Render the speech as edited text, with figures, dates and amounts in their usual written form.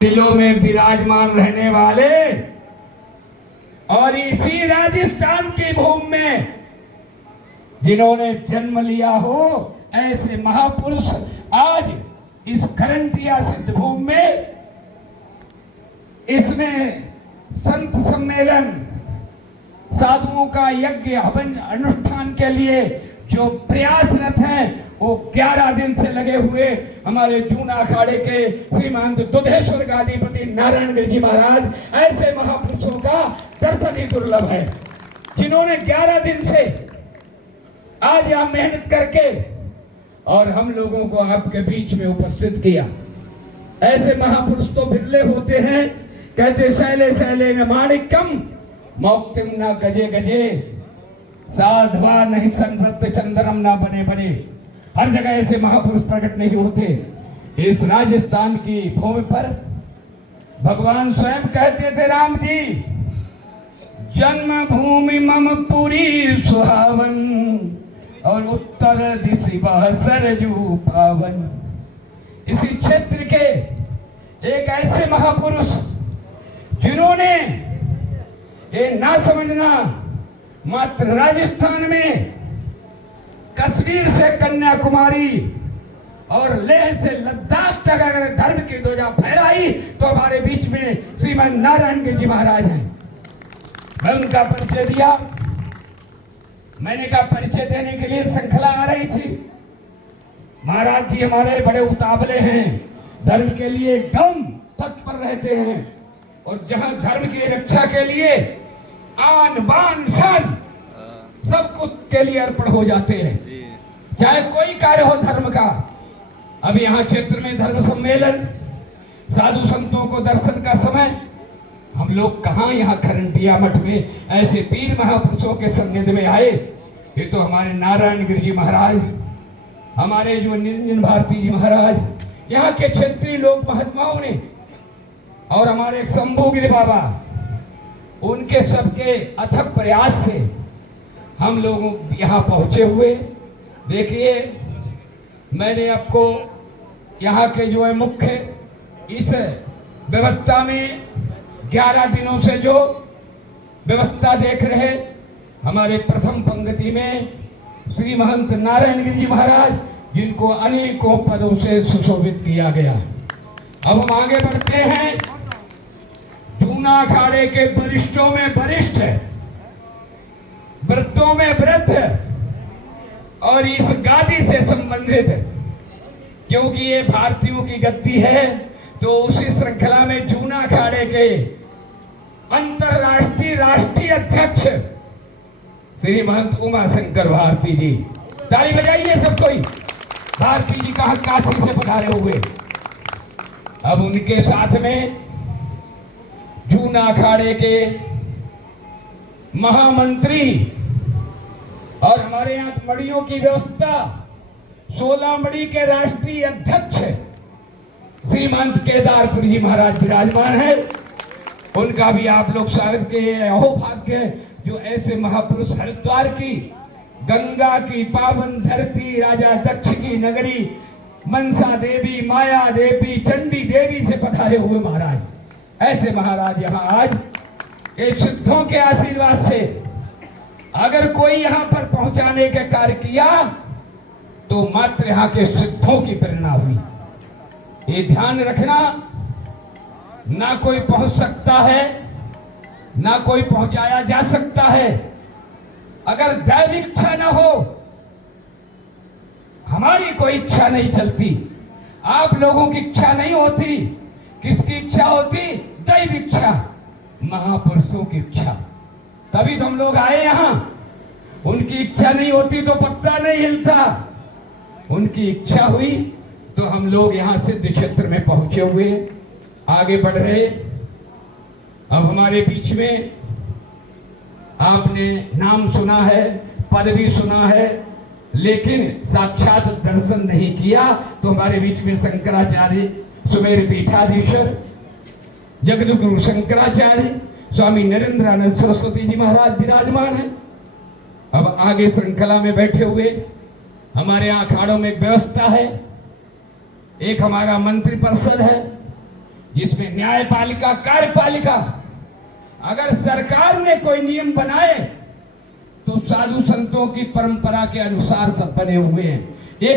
दिलों में विराजमान रहने वाले और इसी राजस्थान की भूमि में जिन्होंने जन्म लिया हो, ऐसे महापुरुष आज इस खरंटिया सिद्ध भूमि में इसमें संत सम्मेलन, साधुओं का यज्ञ हवन अनुष्ठान के लिए जो प्रयासरत हैं, वो 11 दिन से लगे हुए हमारे जूना अखाड़े के श्रीमंत दुधेश्वर गादीपति नारायण गिरि जी महाराज, ऐसे महापुरुषों का दर्शन ही दुर्लभ है, जिन्होंने 11 दिन से आज यहाँ मेहनत करके और हम लोगों को आपके बीच में उपस्थित किया। ऐसे महापुरुष तो बिरले होते हैं। कहते शैले शैले न माणिक्यम मौक्तिम न गजे गजे, साधवा नहीं संवृत्त चंद्रम ना बने बने। हर जगह ऐसे महापुरुष प्रकट नहीं होते। इस राजस्थान की भूमि पर भगवान स्वयं कहते थे, राम जी, जन्म भूमि मम पुरी सुहावन और उत्तर दिशि वह सरजू पावन। इसी क्षेत्र के एक ऐसे महापुरुष जिन्होंने ये ना समझना, मात्र राजस्थान में कश्मीर से कन्याकुमारी और लेह से लद्दाख तक अगर धर्म की ध्वजा फहराई तो हमारे बीच में श्रीमान नारायण गिरि जी महाराज हैं। मैं उनका परिचय दिया। मैंने कहा परिचय देने के लिए श्रृंखला आ रही थी। महाराज जी हमारे बड़े उतावले हैं, धर्म के लिए एकदम तत्पर रहते हैं और जहां धर्म की रक्षा के लिए आन बान शान सब कुछ के लिए अर्पण हो जाते हैं, चाहे कोई कार्य हो धर्म का। अब यहाँ क्षेत्र में धर्म सम्मेलन, साधु संतों को दर्शन का समय, हम लोग कहाँ यहाँ खरंटिया मठ में ऐसे पीर महापुरुषों के सानिध्य में आए। ये तो हमारे नारायण गिरि जी महाराज, हमारे जो निरंजन भारती जी महाराज, यहाँ के क्षेत्रीय लोग महात्माओं ने और हमारे शंभू गिरि बाबा, उनके सबके अथक प्रयास से हम लोग यहाँ पहुँचे हुए। देखिए, मैंने आपको यहाँ के जो है मुख्य इस व्यवस्था में 11 दिनों से जो व्यवस्था देख रहे, हमारे प्रथम पंक्ति में श्री महंत नारायण गिरि जी महाराज, जिनको अनेकों पदों से सुशोभित किया गया। अब हम आगे बढ़ते हैं। जूना अखाड़े के वरिष्ठों में वरिष्ठ, व्रतों में व्रत और इस गादी से संबंधित, क्योंकि ये भारतीयों की गद्दी है, तो उसी श्रृंखला में जूना अखाड़े के अंतरराष्ट्रीय राष्ट्रीय अध्यक्ष श्री महंत उमा शंकर भारती जी, ताली बजाइए सब कोई। भारती जी कहाँ काशी से पधारे हुए। अब उनके साथ में जूना अखाड़े के महामंत्री और हमारे यहाँ मड़ियों की व्यवस्था 16 मड़ी के राष्ट्रीय अध्यक्ष श्रीमंत केदारपुरी जी महाराज विराजमान है। उनका भी आप लोग स्वागत के अहो भाग्य, जो ऐसे महापुरुष हरिद्वार की गंगा की पावन धरती, राजा दक्ष की नगरी, मनसा देवी, माया देवी, चंडी देवी से पधारे हुए महाराज, ऐसे महाराज यहाँ आज एक सिद्धों के आशीर्वाद से अगर कोई यहाँ पर पहुंचाने के कार्य किया तो मात्र यहाँ के सिद्धों की प्रेरणा हुई। ये ध्यान रखना, ना कोई पहुंच सकता है, ना कोई पहुंचाया जा सकता है, अगर दैविक इच्छा ना हो। हमारी कोई इच्छा नहीं चलती, आप लोगों की इच्छा नहीं होती। किसकी इच्छा होती? दैविक इच्छा, महापुरुषों की इच्छा। तभी तो हम लोग आए यहाँ। उनकी इच्छा नहीं होती तो पत्ता नहीं हिलता। उनकी इच्छा हुई तो हम लोग यहाँ सिद्ध क्षेत्र में पहुंचे हुए, आगे बढ़ रहे। अब हमारे बीच में आपने नाम सुना है, पद भी सुना है, लेकिन साक्षात दर्शन नहीं किया। तो हमारे बीच में शंकराचार्य सुमेर पीठाधीश्वर जगदगुरु शंकराचार्य स्वामी नरेंद्रानंद सरस्वती जी महाराज विराजमान हैं। अब आगे श्रृंखला में बैठे हुए हमारे यहाँ अखाड़ों में एक व्यवस्था है, एक हमारा मंत्री परिषद है, जिसमें न्यायपालिका, कार्यपालिका, अगर सरकार ने कोई नियम बनाए तो साधु संतों की परंपरा के अनुसार सब बने हुए हैं। ये